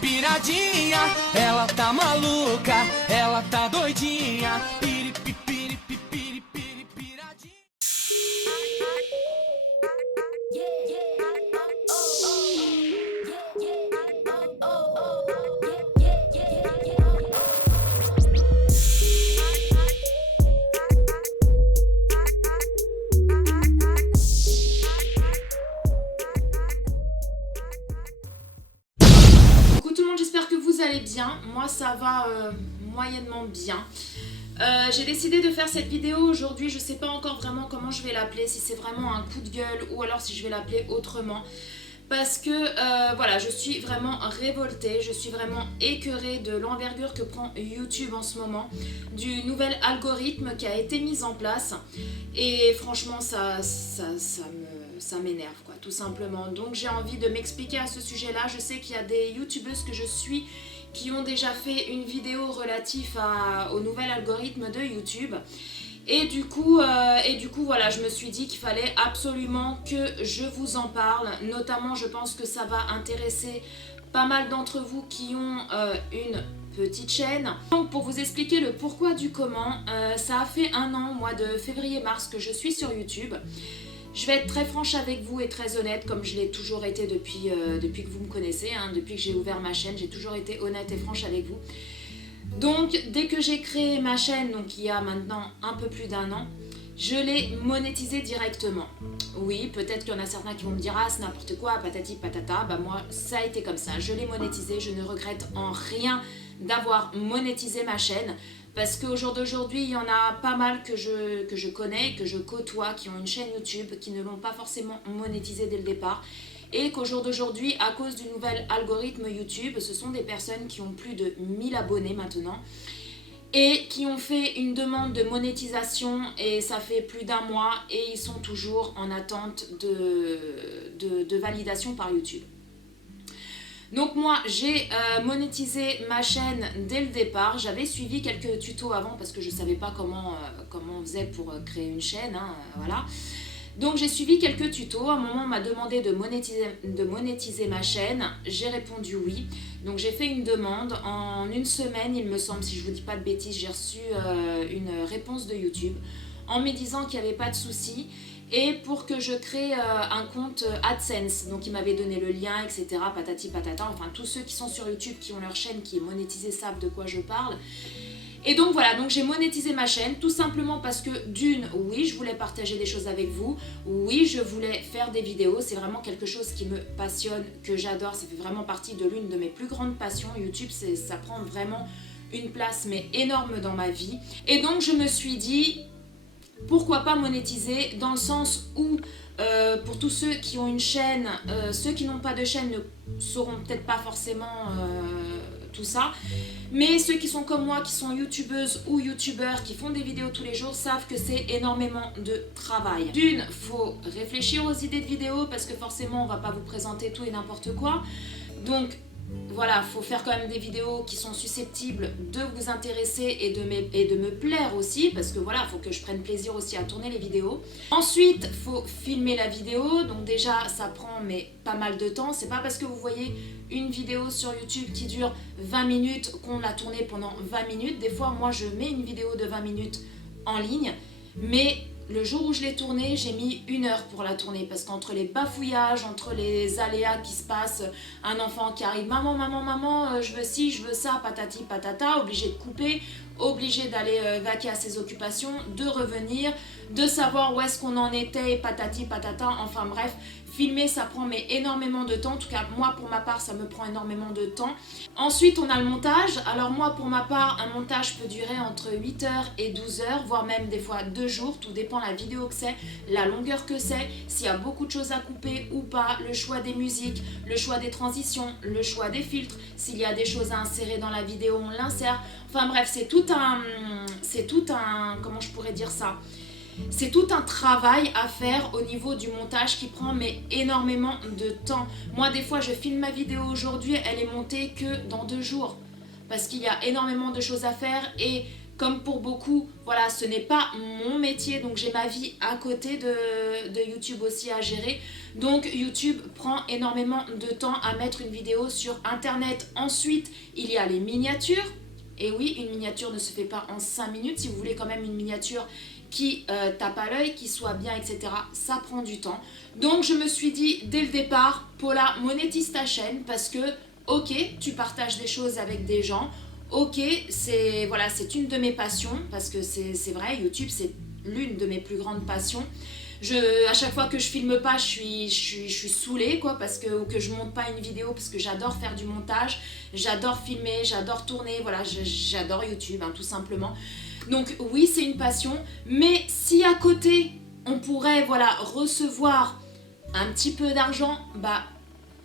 Piradinha, ela tá maluca, ela tá doidinha. Piradinha. Coucou tout le monde, j'espère que vous allez bien. Moi ça va moyennement bien. J'ai décidé de faire cette vidéo aujourd'hui, je sais pas encore vraiment comment je vais l'appeler, si c'est vraiment un coup de gueule ou alors si je vais l'appeler autrement. Parce que voilà, je suis vraiment révoltée, je suis vraiment écœurée de l'envergure que prend YouTube en ce moment, du nouvel algorithme qui a été mis en place. Et franchement, ça m'énerve, quoi, tout simplement. Donc j'ai envie de m'expliquer à ce sujet-là. Je sais qu'il y a des youtubeuses que je suis qui ont déjà fait une vidéo relative au nouvel algorithme de YouTube. Et du coup, voilà, je me suis dit qu'il fallait absolument que je vous en parle. Notamment, je pense que ça va intéresser pas mal d'entre vous qui ont une petite chaîne. Donc pour vous expliquer le pourquoi du comment, ça a fait 1 an, mois de février-mars, que je suis sur YouTube. Je vais être très franche avec vous et très honnête, comme je l'ai toujours été depuis que vous me connaissez, hein, depuis que j'ai ouvert ma chaîne, j'ai toujours été honnête et franche avec vous. Donc dès que j'ai créé ma chaîne, donc il y a maintenant un peu plus d'1 an, je l'ai monétisée directement. Oui, peut-être qu'il y en a certains qui vont me dire « Ah, c'est n'importe quoi, patati patata », bah moi ça a été comme ça, je l'ai monétisée, je ne regrette en rien d'avoir monétisé ma chaîne. Parce qu'au jour d'aujourd'hui, il y en a pas mal que je connais, que je côtoie, qui ont une chaîne YouTube, qui ne l'ont pas forcément monétisée dès le départ. Et qu'au jour d'aujourd'hui, à cause du nouvel algorithme YouTube, ce sont des personnes qui ont plus de 1000 abonnés maintenant. Et qui ont fait une demande de monétisation et ça fait plus d'1 mois et ils sont toujours en attente de validation par YouTube. Donc moi j'ai monétisé ma chaîne dès le départ, j'avais suivi quelques tutos avant parce que je ne savais pas comment on faisait pour créer une chaîne, hein, voilà. Donc j'ai suivi quelques tutos, à un moment on m'a demandé de monétiser ma chaîne, j'ai répondu oui. Donc j'ai fait une demande, en 1 semaine il me semble, si je ne vous dis pas de bêtises, j'ai reçu une réponse de YouTube en me disant qu'il n'y avait pas de souci. Et pour que je crée un compte AdSense, donc il m'avait donné le lien, etc. Patati patata, enfin tous ceux qui sont sur YouTube, qui ont leur chaîne qui est monétisée, savent de quoi je parle. Et donc voilà, donc j'ai monétisé ma chaîne tout simplement parce que d'une, oui, je voulais partager des choses avec vous, oui, je voulais faire des vidéos, c'est vraiment quelque chose qui me passionne, que j'adore, ça fait vraiment partie de l'une de mes plus grandes passions. YouTube, ça prend vraiment une place mais énorme dans ma vie. Et donc je me suis dit, pourquoi pas monétiser, dans le sens où pour tous ceux qui ont une chaîne, ceux qui n'ont pas de chaîne ne sauront peut-être pas forcément tout ça, mais ceux qui sont comme moi, qui sont youtubeuses ou youtubeurs, qui font des vidéos tous les jours, savent que c'est énormément de travail. D'une, faut réfléchir aux idées de vidéos parce que forcément on va pas vous présenter tout et n'importe quoi, donc voilà, il faut faire quand même des vidéos qui sont susceptibles de vous intéresser et de me plaire aussi, parce que voilà, il faut que je prenne plaisir aussi à tourner les vidéos. Ensuite, il faut filmer la vidéo, donc déjà ça prend mais pas mal de temps. C'est pas parce que vous voyez une vidéo sur YouTube qui dure 20 minutes qu'on l'a tournée pendant 20 minutes. Des fois, moi je mets une vidéo de 20 minutes en ligne, mais le jour où je l'ai tournée, j'ai mis 1 heure pour la tourner parce qu'entre les bafouillages, entre les aléas qui se passent, un enfant qui arrive, maman, maman, maman, je veux ci, je veux ça, patati patata, obligé de couper, obligé d'aller vaquer à ses occupations, de revenir, de savoir où est-ce qu'on en était, patati patata, enfin bref. Filmer, ça prend mais énormément de temps. En tout cas, moi, pour ma part, ça me prend énormément de temps. Ensuite, on a le montage. Alors moi, pour ma part, un montage peut durer entre 8 heures et 12 heures, voire même des fois 2 jours. Tout dépend de la vidéo que c'est, la longueur que c'est, s'il y a beaucoup de choses à couper ou pas, le choix des musiques, le choix des transitions, le choix des filtres. S'il y a des choses à insérer dans la vidéo, on l'insère. Enfin bref, c'est tout un, comment je pourrais dire ça ? C'est tout un travail à faire au niveau du montage qui prend mais énormément de temps. Moi des fois je filme ma vidéo aujourd'hui, elle est montée que dans 2 jours. Parce qu'il y a énormément de choses à faire et comme pour beaucoup, voilà, ce n'est pas mon métier, donc j'ai ma vie à côté de YouTube aussi à gérer. Donc YouTube prend énormément de temps à mettre une vidéo sur internet. Ensuite, il y a les miniatures. Et oui, une miniature ne se fait pas en 5 minutes. Si vous voulez quand même une miniature qui tape à l'œil, qui soit bien, etc., ça prend du temps. Donc je me suis dit dès le départ, Paula, monétise ta chaîne parce que, ok, tu partages des choses avec des gens. Ok, c'est voilà, c'est une de mes passions, parce que c'est vrai, YouTube, c'est l'une de mes plus grandes passions. À chaque fois que je filme pas, je suis saoulée, quoi, ou que je monte pas une vidéo, parce que j'adore faire du montage, j'adore filmer, j'adore tourner, voilà, j'adore YouTube, hein, tout simplement. Donc oui, c'est une passion, mais si à côté, on pourrait, voilà, recevoir un petit peu d'argent, bah,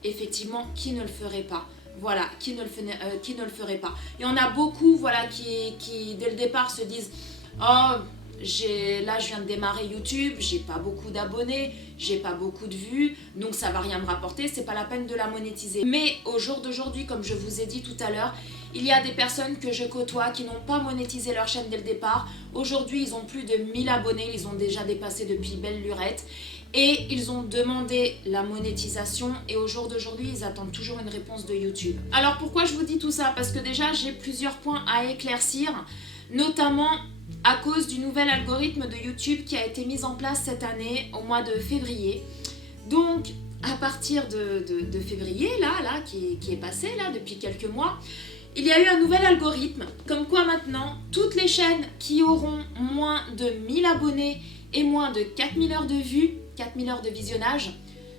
effectivement, qui ne le ferait pas ? Voilà, qui ne le ferait pas. Il y en a beaucoup, voilà, qui dès le départ se disent « Oh, là je viens de démarrer YouTube, j'ai pas beaucoup d'abonnés, j'ai pas beaucoup de vues, donc ça va rien me rapporter, c'est pas la peine de la monétiser. » Mais au jour d'aujourd'hui, comme je vous ai dit tout à l'heure, il y a des personnes que je côtoie qui n'ont pas monétisé leur chaîne dès le départ. Aujourd'hui, ils ont plus de 1000 abonnés, ils ont déjà dépassé depuis belle lurette. Et ils ont demandé la monétisation et au jour d'aujourd'hui, ils attendent toujours une réponse de YouTube. Alors pourquoi je vous dis tout ça? Parce que déjà, j'ai plusieurs points à éclaircir, notamment à cause du nouvel algorithme de YouTube qui a été mis en place cette année, au mois de février. Donc, à partir de février, là qui est passé, là, depuis quelques mois, il y a eu un nouvel algorithme, comme quoi maintenant, toutes les chaînes qui auront moins de 1000 abonnés et moins de 4000 heures de vues, 4000 heures de visionnage,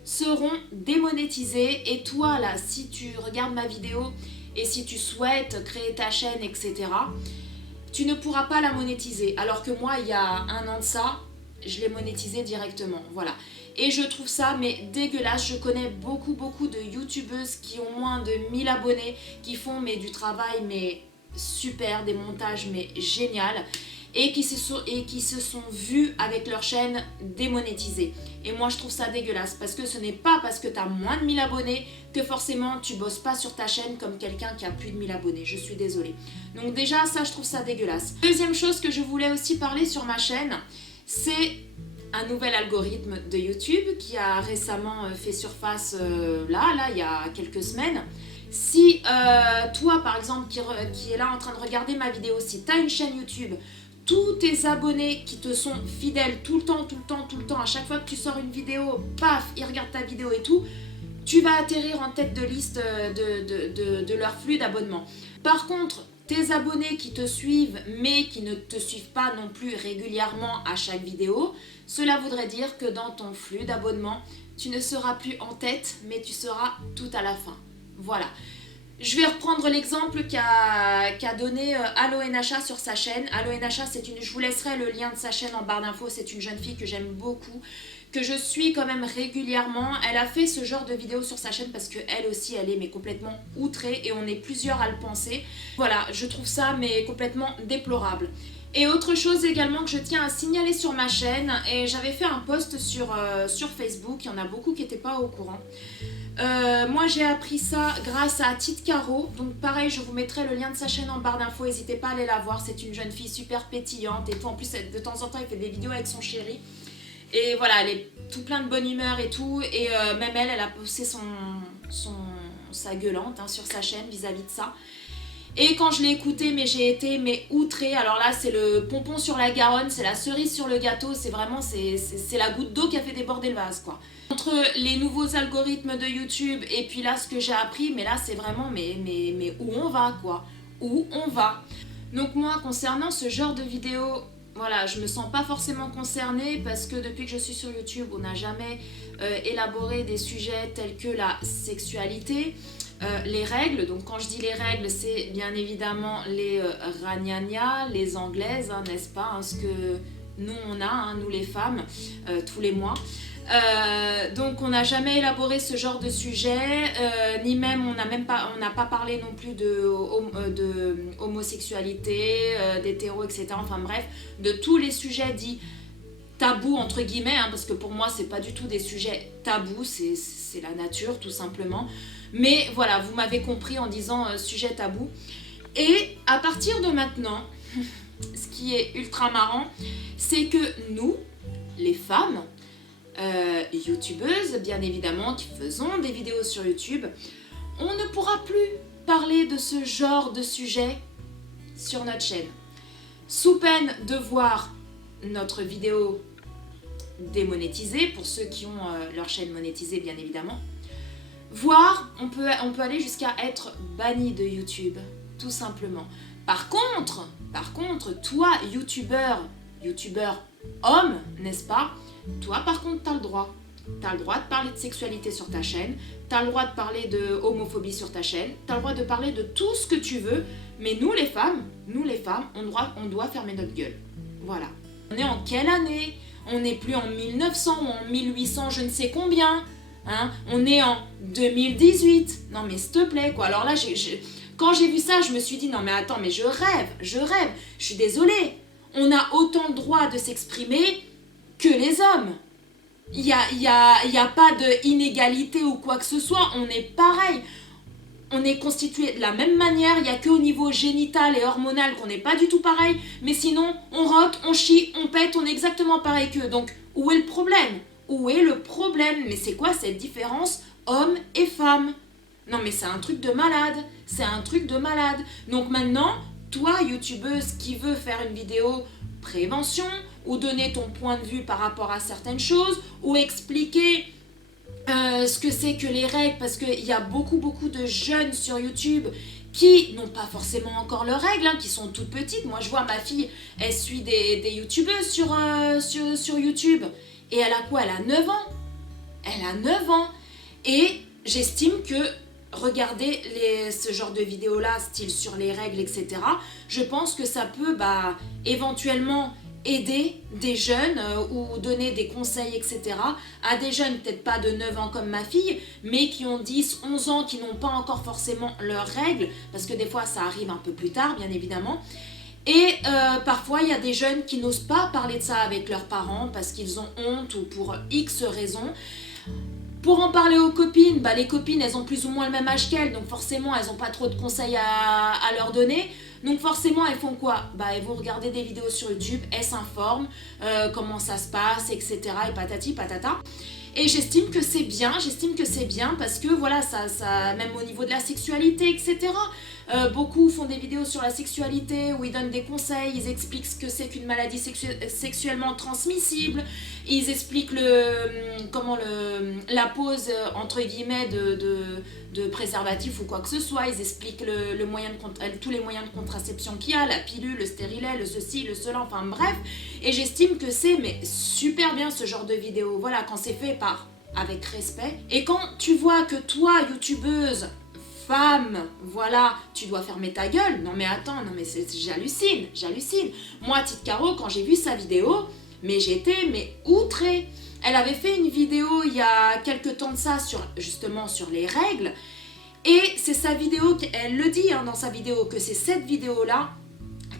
seront démonétisées. Et toi, là, si tu regardes ma vidéo et si tu souhaites créer ta chaîne, etc., tu ne pourras pas la monétiser. Alors que moi, il y a un an de ça, je l'ai monétisée directement. Voilà. Et je trouve ça mais dégueulasse. Je connais beaucoup de youtubeuses qui ont moins de 1000 abonnés, qui font du travail mais super, des montages mais génial, et qui se sont vues avec leur chaîne démonétisée. Et moi je trouve ça dégueulasse, parce que ce n'est pas parce que tu as moins de 1000 abonnés que forcément tu bosses pas sur ta chaîne comme quelqu'un qui a plus de 1000 abonnés. Je suis désolée. Donc déjà ça, je trouve ça dégueulasse. Deuxième chose que je voulais aussi parler sur ma chaîne, c'est un nouvel algorithme de YouTube qui a récemment fait surface là, il y a quelques semaines. Si toi par exemple qui est là en train de regarder ma vidéo, si tu as une chaîne YouTube, tous tes abonnés qui te sont fidèles tout le temps, à chaque fois que tu sors une vidéo, paf, ils regardent ta vidéo et tout, tu vas atterrir en tête de liste de leur flux d'abonnement. Par contre, tes abonnés qui te suivent mais qui ne te suivent pas non plus régulièrement à chaque vidéo, cela voudrait dire que dans ton flux d'abonnement, tu ne seras plus en tête, mais tu seras tout à la fin. Voilà. Je vais reprendre l'exemple qu'a donné AlloNHA sur sa chaîne. AlloNHA, je vous laisserai le lien de sa chaîne en barre d'infos. C'est une jeune fille que j'aime beaucoup, que je suis quand même régulièrement. Elle a fait ce genre de vidéo sur sa chaîne parce qu'elle aussi, elle est mais complètement outrée, et on est plusieurs à le penser. Voilà, je trouve ça mais complètement déplorable. Et autre chose également que je tiens à signaler sur ma chaîne, et j'avais fait un post sur Facebook, il y en a beaucoup qui n'étaient pas au courant. Moi j'ai appris ça grâce à Tite Caro, donc pareil, je vous mettrai le lien de sa chaîne en barre d'infos, n'hésitez pas à aller la voir, c'est une jeune fille super pétillante et tout. En plus de temps en temps elle fait des vidéos avec son chéri, et voilà, elle est tout plein de bonne humeur et tout, et même elle a posté sa gueulante sur sa chaîne vis-à-vis de ça. Et quand je l'ai écouté, j'ai été outrée. Alors là, c'est le pompon sur la Garonne, c'est la cerise sur le gâteau, c'est vraiment, c'est la goutte d'eau qui a fait déborder le vase, quoi. Entre les nouveaux algorithmes de YouTube et puis là, ce que j'ai appris, mais là, c'est vraiment, mais où on va, quoi. Où on va. Donc moi, concernant ce genre de vidéo, voilà, je me sens pas forcément concernée, parce que depuis que je suis sur YouTube, on n'a jamais élaboré des sujets tels que la sexualité, les règles. Donc quand je dis les règles, c'est bien évidemment les ragnagnas, les anglaises, n'est-ce pas, ce que nous on a, nous les femmes, tous les mois. Donc on n'a jamais élaboré ce genre de sujet, ni même on n'a pas parlé non plus de homosexualité, d'hétéro, etc. Enfin bref, de tous les sujets dits tabous entre guillemets, parce que pour moi c'est pas du tout des sujets tabous, c'est la nature tout simplement. Mais voilà, vous m'avez compris en disant sujet tabou. Et à partir de maintenant, ce qui est ultra marrant, c'est que nous, les femmes, youtubeuses, bien évidemment, qui faisons des vidéos sur YouTube, on ne pourra plus parler de ce genre de sujet sur notre chaîne. Sous peine de voir notre vidéo démonétisée, pour ceux qui ont leur chaîne monétisée, bien évidemment, voire on peut aller jusqu'à être banni de YouTube, tout simplement. Par contre, toi, youtubeur homme, n'est-ce pas? Toi, par contre, t'as le droit. T'as le droit de parler de sexualité sur ta chaîne, t'as le droit de parler de homophobie sur ta chaîne, t'as le droit de parler de tout ce que tu veux, mais nous les femmes, on doit fermer notre gueule. Voilà. On est en quelle année? On n'est plus en 1900 ou en 1800, je ne sais combien. Hein? On est en 2018. Non mais s'il te plaît, quoi. Alors là, quand j'ai vu ça, je me suis dit, non mais attends, mais je rêve. Je suis désolée. On a autant le droit de s'exprimer que les hommes. Il y a pas d'inégalité ou quoi que ce soit, on est pareil. On est constitué de la même manière, il n'y a qu'au niveau génital et hormonal qu'on n'est pas du tout pareil, mais sinon, on rote, on chie, on pète, on est exactement pareil qu'eux. Donc, où est le problème? Où est le problème? Mais c'est quoi cette différence homme et femme? Non mais c'est un truc de malade, c'est un truc de malade. Donc maintenant, toi, youtubeuse qui veut faire une vidéo prévention, ou donner ton point de vue par rapport à certaines choses, ou expliquer ce que c'est que les règles, parce qu'il y a beaucoup de jeunes sur YouTube qui n'ont pas forcément encore leurs règles, hein, qui sont toutes petites. Moi je vois ma fille, elle suit des youtubeuses sur YouTube, et elle a quoi? Elle a 9 ans. Elle a 9 ans. Et j'estime que regarder ce genre de vidéos là, style sur les règles, etc., je pense que ça peut éventuellement aider des jeunes ou donner des conseils, etc. à des jeunes, peut-être pas de 9 ans comme ma fille, mais qui ont 10, 11 ans, qui n'ont pas encore forcément leurs règles, parce que des fois ça arrive un peu plus tard, bien évidemment. Et parfois il y a des jeunes qui n'osent pas parler de ça avec leurs parents parce qu'ils ont honte ou pour X raisons. Pour en parler aux copines, les copines elles ont plus ou moins le même âge qu'elles, donc forcément elles n'ont pas trop de conseils à leur donner. Donc forcément elles font quoi? Elles vont regarder des vidéos sur YouTube, elles s'informent, comment ça se passe, etc. et patati patata. Et j'estime que c'est bien parce que voilà, ça même au niveau de la sexualité, etc. Beaucoup font des vidéos sur la sexualité où ils donnent des conseils, ils expliquent ce que c'est qu'une maladie sexuellement transmissible, ils expliquent la pose entre guillemets de préservatif ou quoi que ce soit, ils expliquent tous les moyens de contraception qu'il y a, la pilule, le stérilet, le ceci, le cela, enfin bref. Et j'estime que c'est super bien ce genre de vidéo, voilà, quand c'est fait avec respect. Et quand tu vois que toi, youtubeuse, femme, voilà, tu dois fermer ta gueule. Non mais attends, non mais j'hallucine. Moi, Tite Caro, quand j'ai vu sa vidéo, mais j'étais outrée. Elle avait fait une vidéo il y a quelques temps de ça justement sur les règles. Et c'est sa vidéo, elle le dit dans sa vidéo, que c'est cette vidéo-là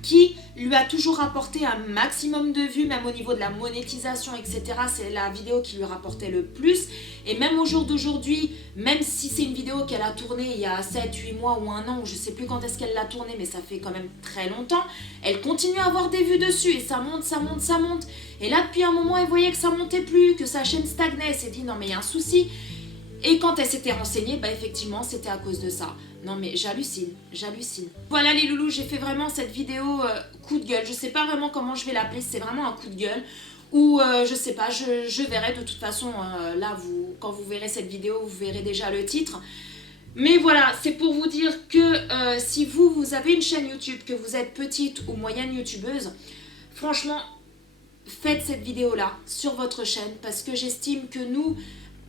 qui lui a toujours rapporté un maximum de vues, même au niveau de la monétisation, etc. C'est la vidéo qui lui rapportait le plus. Et même au jour d'aujourd'hui, même si c'est une vidéo qu'elle a tournée il y a 7, 8 mois ou un an, ou je sais plus quand est-ce qu'elle l'a tournée, mais ça fait quand même très longtemps, elle continue à avoir des vues dessus, et ça monte. Et là, depuis un moment, elle voyait que ça montait plus, que sa chaîne stagnait, elle s'est dit non mais il y a un souci. Et quand elle s'était renseignée, effectivement, c'était à cause de ça. Non mais j'hallucine. Voilà les loulous, j'ai fait vraiment cette vidéo coup de gueule. Je sais pas vraiment comment je vais l'appeler, c'est vraiment un coup de gueule. Ou je sais pas, je verrai de toute façon, là, quand vous verrez cette vidéo, vous verrez déjà le titre. Mais voilà, c'est pour vous dire que si vous avez une chaîne YouTube, que vous êtes petite ou moyenne youtubeuse, franchement, faites cette vidéo-là sur votre chaîne parce que j'estime que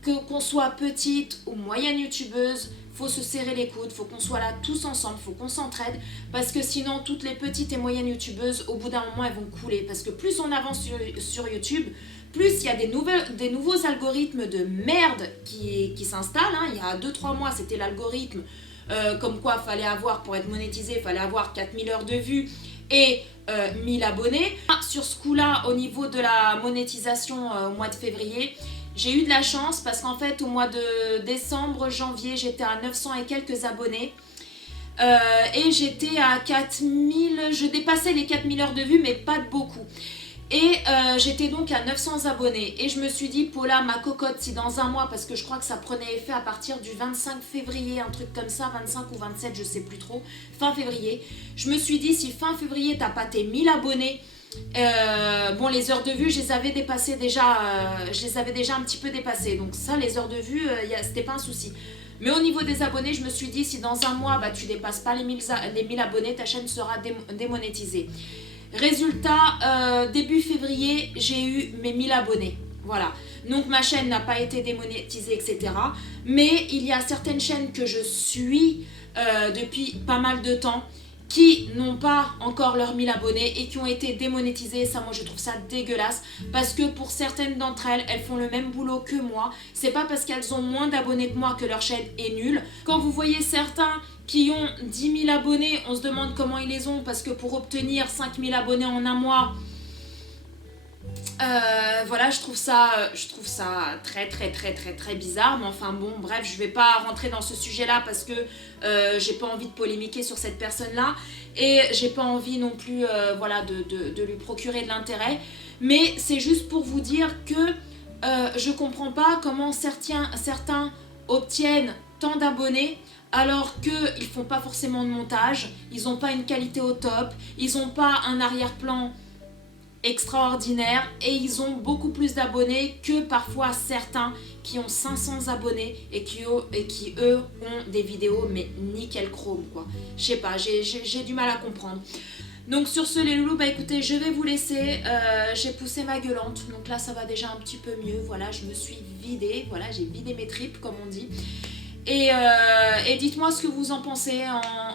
qu'on soit petite ou moyenne youtubeuse, faut se serrer les coudes, faut qu'on soit là tous ensemble, faut qu'on s'entraide parce que sinon toutes les petites et moyennes youtubeuses au bout d'un moment elles vont couler parce que plus on avance sur YouTube, plus il y a des nouveaux algorithmes de merde qui s'installent. Il y a 2-3 mois c'était l'algorithme comme quoi pour être monétisé, il fallait avoir 4000 heures de vues et 1000 abonnés. Sur ce coup-là, au niveau de la monétisation au mois de février, j'ai eu de la chance parce qu'en fait au mois de décembre, janvier, j'étais à 900 et quelques abonnés. Et j'étais à 4000, je dépassais les 4000 heures de vue, mais pas de beaucoup. Et j'étais donc à 900 abonnés. Et je me suis dit, Paula, ma cocotte, si dans un mois, parce que je crois que ça prenait effet à partir du 25 février, un truc comme ça, 25 ou 27, je sais plus trop, fin février. Je me suis dit, si fin février, t'as pas tes 1000 abonnés, bon, les heures de vue, je les avais dépassées déjà, je les avais déjà un petit peu dépassées. Donc ça, les heures de vue, c'était pas un souci. Mais au niveau des abonnés, je me suis dit, si dans un mois, bah, tu dépasses pas les 1000 abonnés, ta chaîne sera démonétisée. Résultat, début février, j'ai eu mes 1000 abonnés. Voilà. Donc ma chaîne n'a pas été démonétisée, etc. Mais il y a certaines chaînes que je suis depuis pas mal de temps qui n'ont pas encore leurs 1000 abonnés et qui ont été démonétisées. Ça, moi, je trouve ça dégueulasse parce que pour certaines d'entre elles, elles font le même boulot que moi. C'est pas parce qu'elles ont moins d'abonnés que moi que leur chaîne est nulle. Quand vous voyez certains qui ont 10 000 abonnés, on se demande comment ils les ont parce que pour obtenir 5 000 abonnés en un mois, voilà, je trouve ça très bizarre, mais enfin bon, bref, je vais pas rentrer dans ce sujet-là parce que j'ai pas envie de polémiquer sur cette personne-là et j'ai pas envie non plus, voilà, de lui procurer de l'intérêt, mais c'est juste pour vous dire que je comprends pas comment certains obtiennent tant d'abonnés alors qu'ils font pas forcément de montage, ils ont pas une qualité au top, ils ont pas un arrière-plan extraordinaire et ils ont beaucoup plus d'abonnés que parfois certains qui ont 500 abonnés et qui eux ont des vidéos mais nickel chrome quoi. Je sais pas, j'ai du mal à comprendre. Donc sur ce les loulous, bah écoutez, je vais vous laisser, j'ai poussé ma gueulante, donc là ça va déjà un petit peu mieux, voilà, je me suis vidée, voilà, j'ai vidé mes tripes comme on dit. Et dites-moi ce que vous en pensez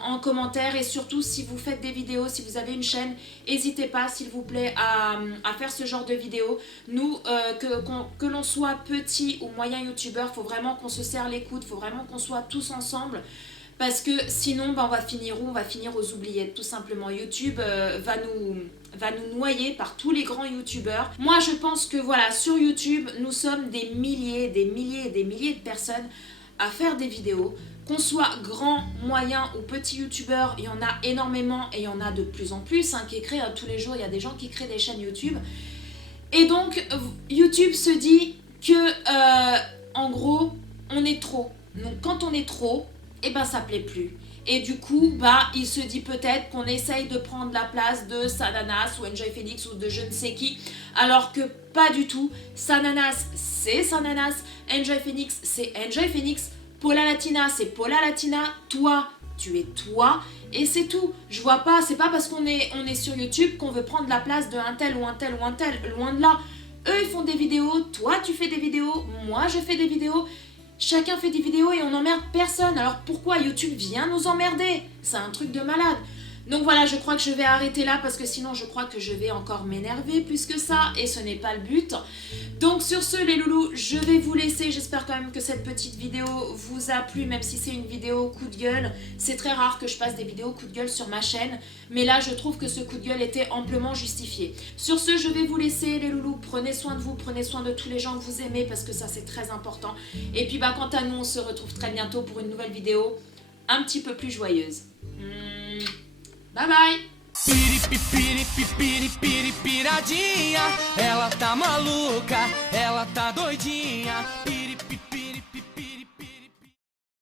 en commentaire et surtout si vous faites des vidéos, si vous avez une chaîne, n'hésitez pas s'il vous plaît à faire ce genre de vidéos. Nous, que l'on soit petit ou moyen youtubeur, il faut vraiment qu'on se serre les coudes, il faut vraiment qu'on soit tous ensemble. Parce que sinon, bah, on va finir où? On va finir aux oubliettes, tout simplement. YouTube va nous noyer par tous les grands youtubeurs. Moi, je pense que voilà, sur YouTube, nous sommes des milliers de personnes à faire des vidéos, qu'on soit grand, moyen ou petit youtubeur, il y en a énormément et il y en a de plus en plus hein, qui créent tous les jours, il y a des gens qui créent des chaînes YouTube. Et donc YouTube se dit que en gros on est trop. Donc quand on est trop, et ben ça plaît plus. Et du coup, bah, il se dit peut-être qu'on essaye de prendre la place de Sananas ou Enjoy Phoenix ou de je ne sais qui, alors que pas du tout. Sananas, c'est Sananas. Enjoy Phoenix, c'est Enjoy Phoenix. Paula Latina, c'est Paula Latina. Toi, tu es toi. Et c'est tout. Je vois pas, c'est pas parce qu'on est sur YouTube qu'on veut prendre la place de un tel ou un tel ou un tel. Loin de là. Eux, ils font des vidéos. Toi, tu fais des vidéos. Moi, je fais des vidéos. Chacun fait des vidéos et on n'emmerde personne. Alors pourquoi YouTube vient nous emmerder? C'est un truc de malade. Donc voilà, je crois que je vais arrêter là parce que sinon je crois que je vais encore m'énerver plus que ça et ce n'est pas le but. Donc sur ce les loulous, je vais vous laisser. J'espère quand même que cette petite vidéo vous a plu, même si c'est une vidéo coup de gueule. C'est très rare que je passe des vidéos coup de gueule sur ma chaîne, mais là je trouve que ce coup de gueule était amplement justifié. Sur ce, je vais vous laisser les loulous. Prenez soin de vous, prenez soin de tous les gens que vous aimez parce que ça c'est très important. Et puis bah quant à nous, on se retrouve très bientôt pour une nouvelle vidéo un petit peu plus joyeuse. Bye bye! Piradinha, ela tá maluca, ela tá doidinha.